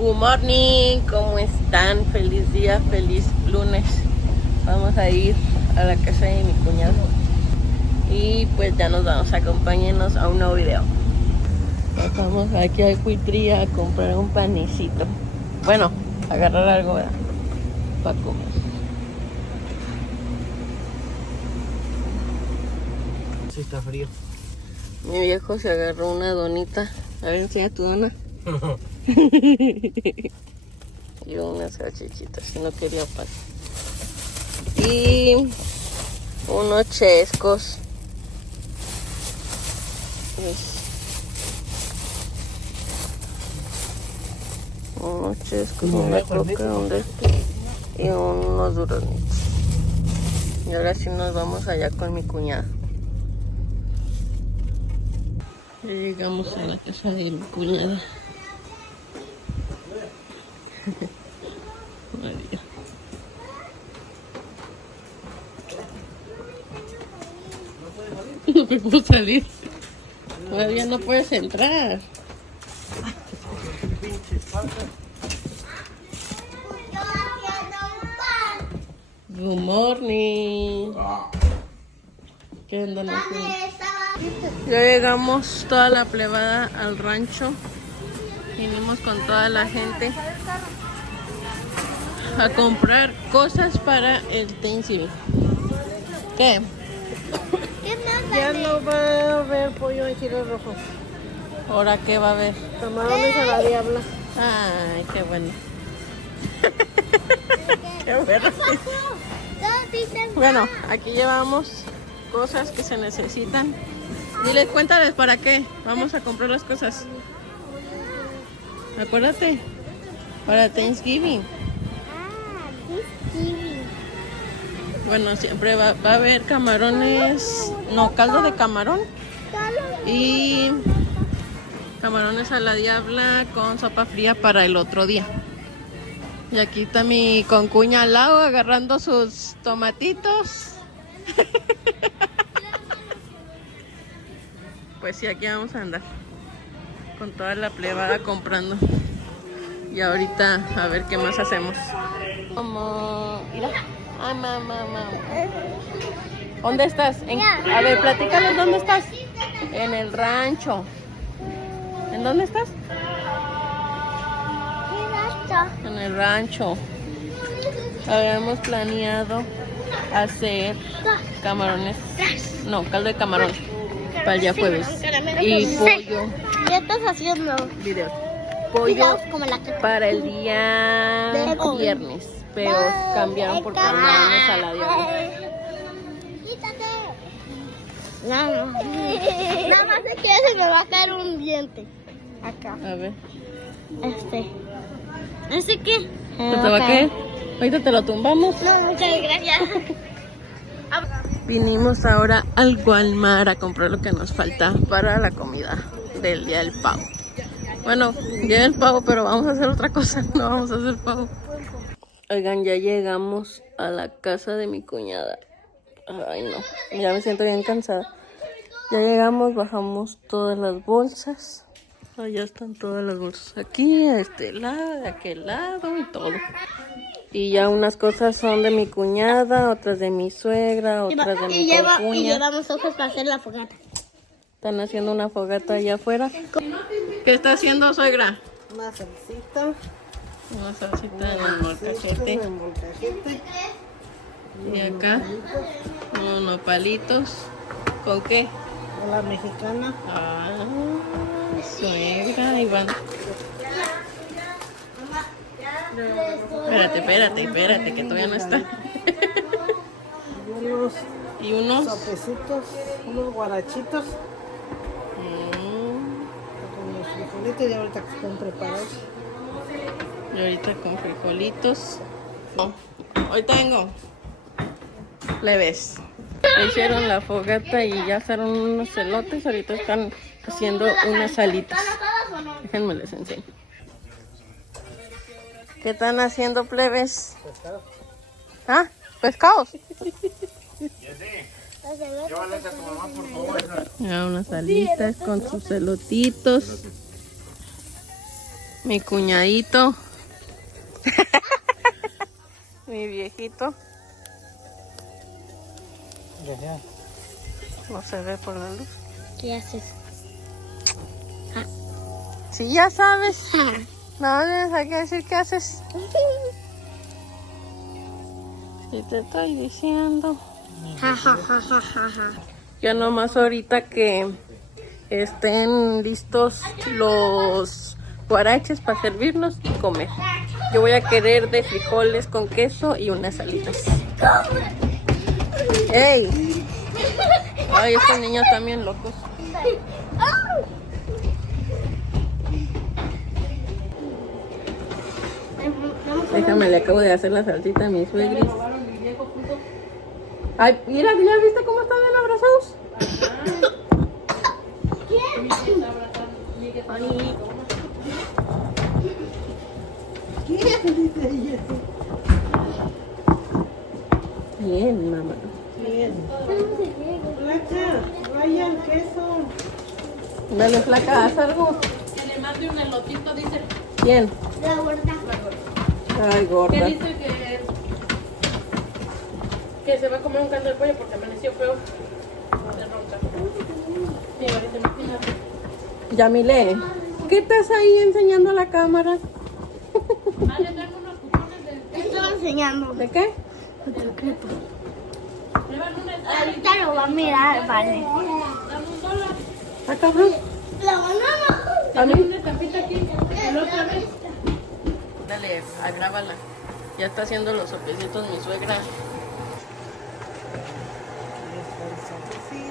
Good morning, ¿cómo están? Feliz día, feliz lunes. Vamos a ir a la casa de mi cuñado y pues ya nos vamos, acompáñenos a un nuevo video. Pasamos aquí al Cuitri a comprar un panecito. Bueno, agarrar algo, ¿verdad? Para comer. Sí, está frío. Mi viejo se agarró una donita. A ver, enseña tu dona. Y unas salchichitas, que no quería pan. Y unos chescos. Unos chescos, una coca, un de este, y unos duronitos. Y ahora sí nos vamos allá con mi cuñada. Ya llegamos a la casa de mi cuñada. María. No me puedo salir. Todavía no puedes entrar. Good morning. ¿Qué andan haciendo? Ya llegamos toda la plebada al rancho. Vinimos con toda la gente a comprar cosas para el Thanksgiving. ¿Qué? Ya no va a haber pollo en chiles rojos. ¿Ahora qué va a haber? Camarones a la diabla. Ay, qué bueno. Qué bueno. Bueno, aquí llevamos cosas que se necesitan. Dile, cuéntales para qué. Vamos a comprar las cosas. Acuérdate, para Thanksgiving. Bueno, siempre va a haber camarones, no, caldo de camarón y camarones a la diabla con sopa fría para el otro día. Y aquí está mi concuña al lado agarrando sus tomatitos. Pues sí, aquí vamos a andar con toda la plebada comprando. Y ahorita a ver qué más hacemos. Como, mira. Ay, mamá. ¿Dónde estás? A ver, platícales, ¿dónde estás? En el rancho. ¿En dónde estás? En el rancho. Habíamos planeado hacer camarones. No, caldo de camarón. Para el día jueves. Y pollo. ¿Qué estás haciendo? Videos. Pollo Videos como la que... para el día viernes. Pero cambiaron por camarones a la diabla. Quítate. Nada más es que se me va a caer un diente. Acá. A ver. ¿Ese qué? ¿Se te va a caer? Ahorita te lo tumbamos. No, muchas gracias. Vinimos ahora al Walmart a comprar lo que nos falta para la comida del día del pavo. Bueno, día del pavo, pero vamos a hacer otra cosa. No vamos a hacer pavo. Oigan, ya llegamos a la casa de mi cuñada. Ay, no, ya me siento bien cansada. Ya llegamos, bajamos todas las bolsas. Allá están todas las bolsas. Aquí, a este lado, de aquel lado y todo. Y ya unas cosas son de mi cuñada, otras de mi suegra, otras de mi Y concuña. llevamos hojas para hacer la fogata. Están haciendo una fogata allá afuera. ¿Qué está haciendo, suegra? Una salsita. Una salsita de molcajete. Y acá unos nopalitos. ¿Con qué? Con la mexicana. Ah, suegra, Iván. Espérate, que todavía no está. Y unos Y unos. sopecitos, unos guarachitos. Con los frijolitos y ahorita que están preparados. Y ahorita con frijolitos. No, hoy tengo. Le ves. Le hicieron la fogata y ya hicieron unos elotes. Ahorita están haciendo unas alitas. Déjenme les enseño. ¿Qué están haciendo, plebes? Pescado. ¿Ah? ¿Pescados? Ya unas alitas con sus elotitos. Mi cuñadito. Mi viejito. No se ve por la luz. ¿Qué haces? Sí, ya sabes. No tienes que decir qué haces. Si te estoy diciendo. Ja, ja, ja, ja, ja, ja. Ya nomás ahorita que estén listos los guaraches para servirnos y comer. Yo voy a querer de frijoles con queso y unas alitas. ¡Ey! Ay, estos niños también locos. Déjame, le acabo de hacer la salsita a mis suegris. Ay, mira, ¿ya viste cómo están bien abrazados? Bien, mamá. Bien. Flaca, vaya el queso. Dale, flaca, haz algo. Que le mande un elotito, dice. Bien. La gorda. Ay, gorda. Que dice que se va a comer un caldo de pollo porque amaneció feo de ronca. Sí, ahorita imagínate. Yamile, ¿qué estás ahí enseñando a la cámara? Ah, le traigo unos cupones de... Estoy enseñando. ¿De qué? Llevan un Ahorita lo va a mirar, vale. dame $1. Ah, cabrón. La banana. A Tengo mí. una estampita aquí. La otra vez. Dale, agrábala. Ya está haciendo los sopecitos mi suegra.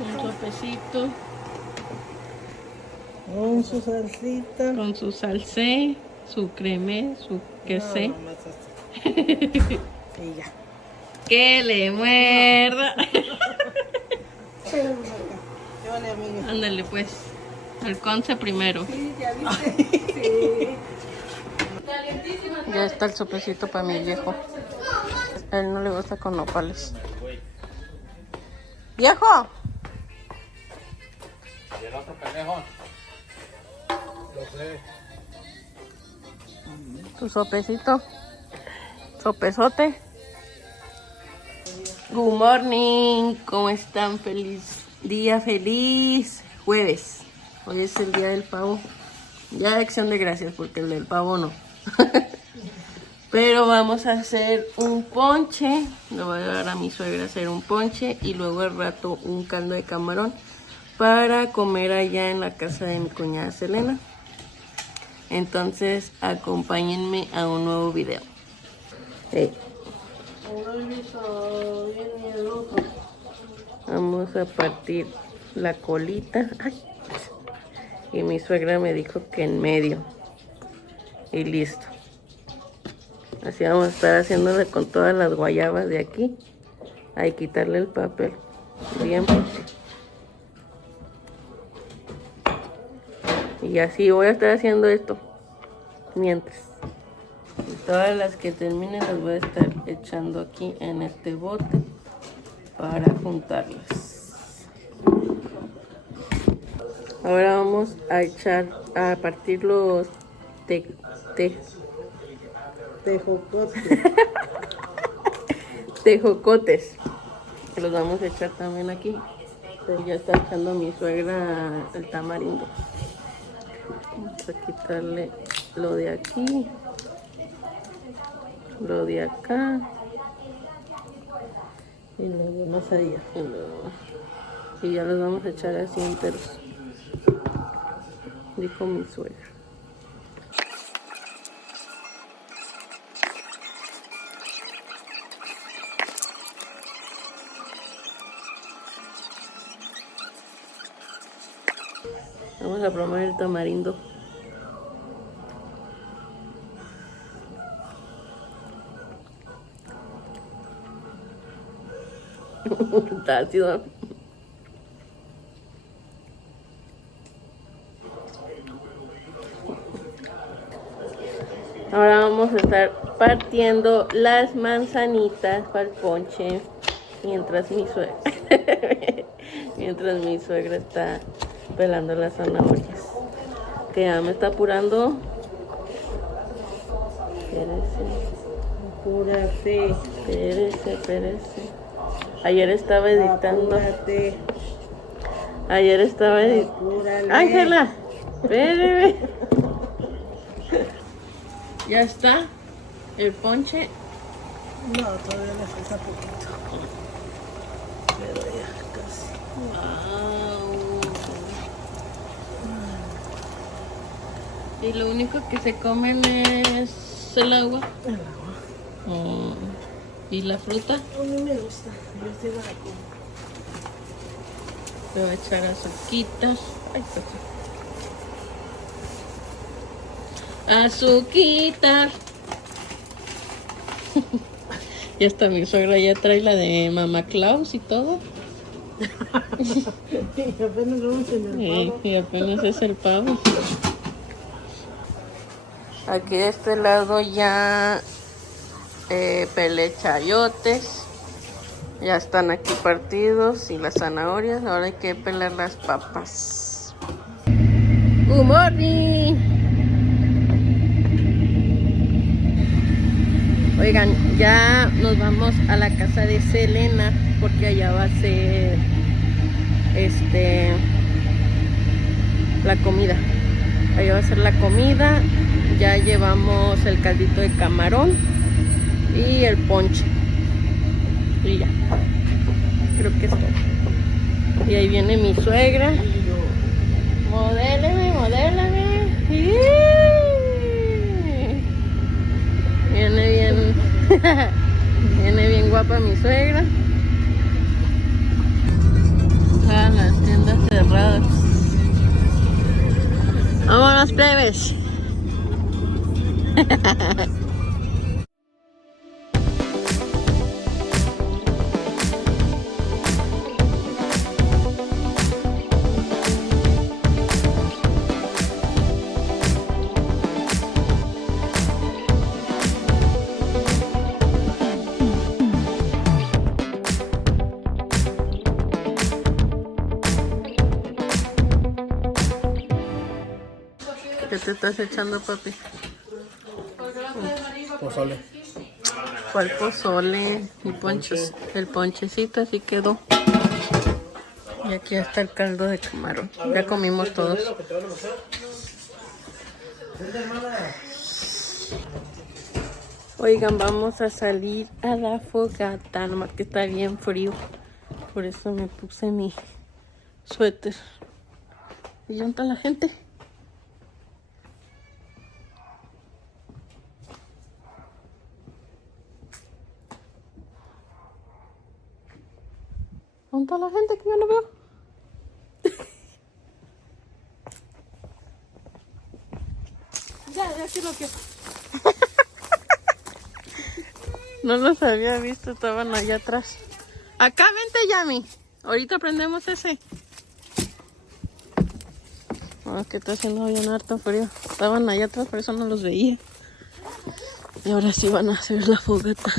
Un sopecito Con su salsita. con su salsé, su cremé, su quesé. No, más así. Y ya. ¡Que le muerda! Llévale, amiga. Ándale pues. El conce primero. Ya está el sopecito para mi viejo. A él no le gusta con nopales. ¡Viejo! ¿Y el otro pendejo? Tu sopecito. Sopesote. Good morning. ¿Cómo están? Feliz día, feliz jueves. Hoy es el día del pavo. Ya de acción de gracias porque el del pavo no. Pero vamos a hacer un ponche. Le voy a dar a mi suegra a hacer un ponche y luego al rato un caldo de camarón para comer allá en la casa de mi cuñada Selena. Entonces acompáñenme a un nuevo video. Hey. Vamos a partir la colita. Ay. Y mi suegra me dijo que en medio. Y listo. Así vamos a estar haciéndole con todas las guayabas de aquí. Hay que quitarle el papel. Bien porque. Y así voy a estar haciendo esto. Mientras. Y todas las que terminen las voy a estar echando aquí en este bote para juntarlas. Ahora vamos a a partir los tejocotes. Los vamos a echar también aquí. Ya está echando mi suegra el tamarindo. Vamos a quitarle lo de aquí, lo de acá y lo de más allá. Y ya los vamos a echar así enteros, dijo mi suegra. Vamos a probar el tamarindo. Está ácido. Ahora vamos a estar partiendo las manzanitas para el ponche mientras mi suegra está pelando las zanahorias. Que ya me está apurando Pura fe. Espérese. Ayer estaba editando. Apúrate. Ayer estaba editando. Apúrale. Ángela, espéreme. Ya está el ponche. No, todavía le falta poquito. Pero ya casi. Wow. Y lo único que se comen es el agua. El agua. Y la fruta. A mí me gusta. Yo estoy la como. Le voy a echar azuquitas. Ay, azuquitas. Ya está, mi suegra ya trae la de Mamá Claus y todo. Y apenas vamos en el pavo. Y apenas es el pavo. Aquí de este lado ya pelé chayotes. Ya están aquí partidos y las zanahorias. Ahora hay que pelar las papas. Good morning. Oigan, ya nos vamos a la casa de Selena porque allá va a ser la comida. Allá va a ser la comida. Ya llevamos el caldito de camarón y el ponche. Y ya. Creo que es todo. Y ahí viene mi suegra. Modéleme. Viene bien guapa mi suegra. Las tiendas cerradas. Vámonos, plebes. ¿Qué te estás echando, papi? Pozole. ¿Cuál pozole? Y ponches. El ponchecito así quedó. Y aquí está el caldo de camarón. Ya comimos todos. Oigan, vamos a salir a la fogata. Nomás que está bien frío. Por eso me puse mi suéter. ¿Y dónde está la gente? ¿Dónde está la gente que yo no veo? Ya sí lo que... No los había visto, estaban allá atrás. Acá, vente, Yami. Ahorita prendemos ese. Que está haciendo bien harto frío. Estaban allá atrás, por eso no los veía. Y ahora sí van a hacer la fogata.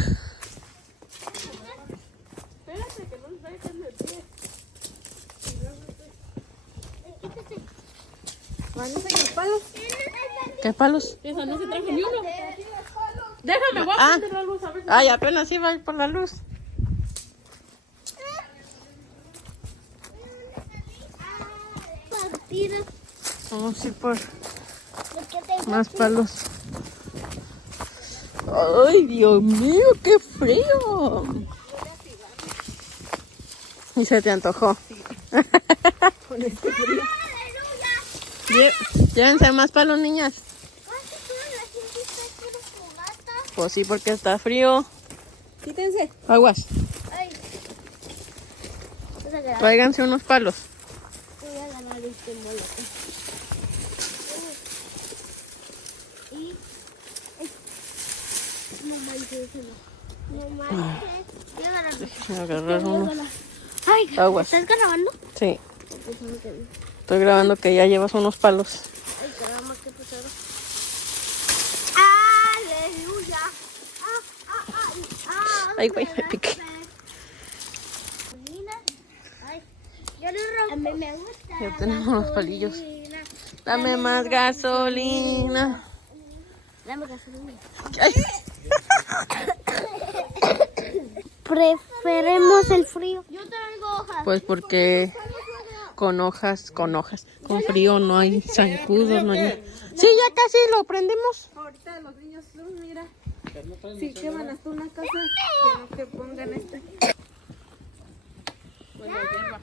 ¿Qué palos? Esa no se trajo ni uno. Déjame, voy a prender la luz a ver si... Ay, apenas iba a ir por la luz. Vamos a ir por más palos. Ay, Dios mío, qué frío. Y se te antojó. Con este frío. Llévense más palos, niñas. Pues sí, porque está frío. Quítense. Aguas. Tráiganse unos palos. Voy a agarrar este molote. Y... No manches, no manches. Voy a agarrar. Voy a agarrar uno. Ay, Aguas. ¿estás grabando? Sí. Estoy grabando que ya llevas unos palos. Ay, caramba, qué pesado. Aleluya. Ay, güey, me piqué. Ay, yo lo rompo. A mí me gusta. Ya tenemos los palillos. Dame más gasolina. Dame gasolina. Ay. Preferemos el frío. Yo traigo hojas. Pues porque con frío no hay zancudos, no hay... Sí, ya casi lo prendemos. Ahorita los niños, mira, si queman hasta una casa, que no te pongan este. Pues la hierba.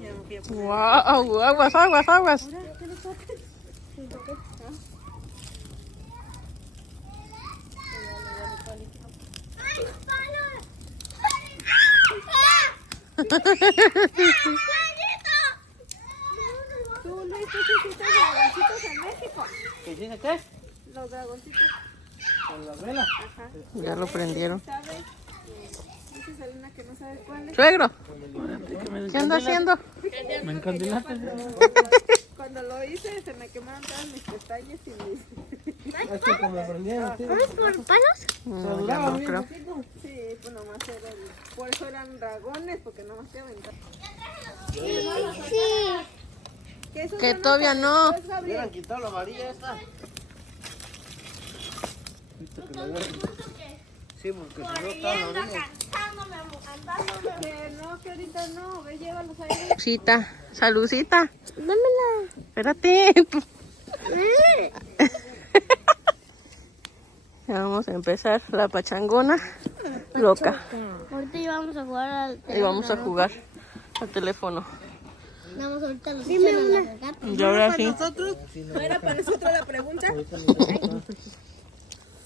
Ya no quiero poner. Wow, aguas. Tú, Luis, tú sí hiciste dragoncitos en México. ¿Qué dice qué? Los dragoncitos, ¿Con la vela? ajá. Ya lo prendieron. ¿Sabes? Dice Selena que no sabe cuál es. Suegro, ¿qué anda haciendo? Me encandilaste. Cuando lo hice, se me quemaron todas mis pestañas y mis... Es que como prendieron, sí. ¿Vamos por palos? No, ya no creo. Sí, pues nomás era el... Por eso eran dragones, porque nomás te aventaban. Sí. Que esos Que son todavía los no. palos, Gabriel. ¿Hubieran quitado la varilla esta? Viste que la hubieran quitado. Sí, porque si no está la orilla. Que no, que ahorita no, ve, llévalos ahí. Saludcita. Dámela. Espérate. Ya vamos a empezar la pachangona loca. Ahorita íbamos a jugar al Y vamos a jugar al teléfono. Vamos ahorita los Dime una. Y ahora sí, ¿No era para nosotros la pregunta?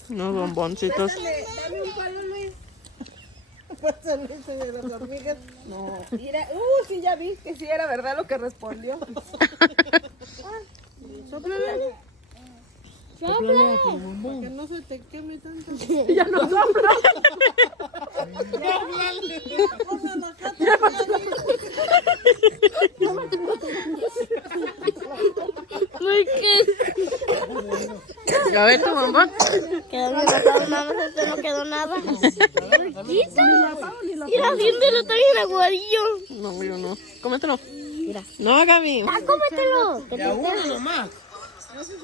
unos bomboncitos. Dame un palo, Luis. Pásale ese de las hormigas. No. Mira, sí, ya vi que sí era verdad lo que respondió. Sóplale. Que no se te queme tanto. Ya no sopla. Ya ves tu bombón. Quedó muy bajado, nada más esto no quedó nada. Riquito. Mira, siéntelo, está bien aguadillo. No, yo no. Cómetelo. Mira. No, Gaby. Ah, cómetelo. Que Ya te uno nomás.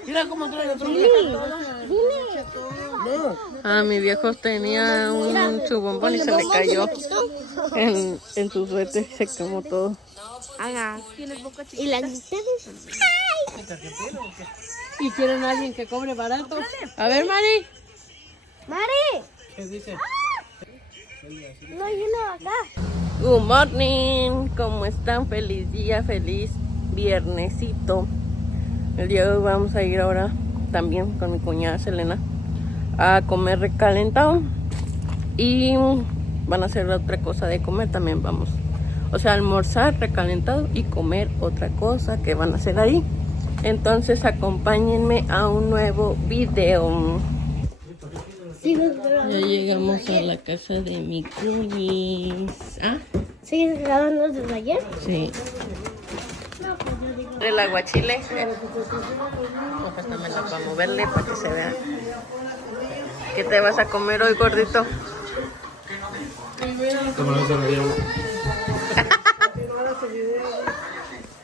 Mira cómo trae la troca. No. Ah, mi viejo tenía su bombón y se le cayó en su suéter. Se quemó todo. Haga. ¿Y las de ustedes? ¿Y quieren a alguien que cobre barato? A ver, Mari. ¡Mari! ¿Qué dice? No hay uno acá. Good morning. ¿Cómo están? Feliz día, feliz viernesito. El día de hoy vamos a ir ahora también con mi cuñada Selena a comer recalentado. Y van a hacer otra cosa de comer también. Vamos, o sea, almorzar recalentado y comer otra cosa que van a hacer ahí. Entonces acompáñenme a un nuevo video. Ya llegamos a la casa de mi cuñis. ¿Ah? ¿Sigues grabando desde ayer? Sí. El aguachile. Préstamela para moverle para que se vea. ¿Qué te vas a comer hoy, gordito?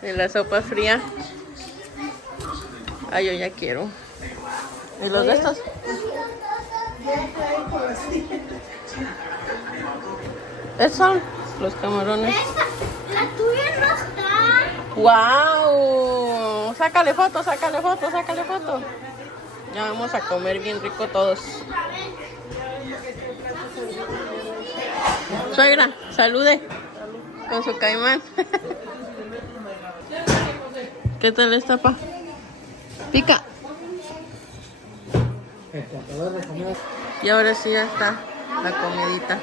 De la sopa fría. Ay, yo ya quiero. ¿Y los de estos? Esos son los camarones. La tuya no está. ¡Wow! Sácale foto, sácale foto, sácale foto. Ya vamos a comer bien rico todos. Suegra, salude con su caimán. ¿Qué tal está, pa? Pica. Y ahora sí ya está la comidita.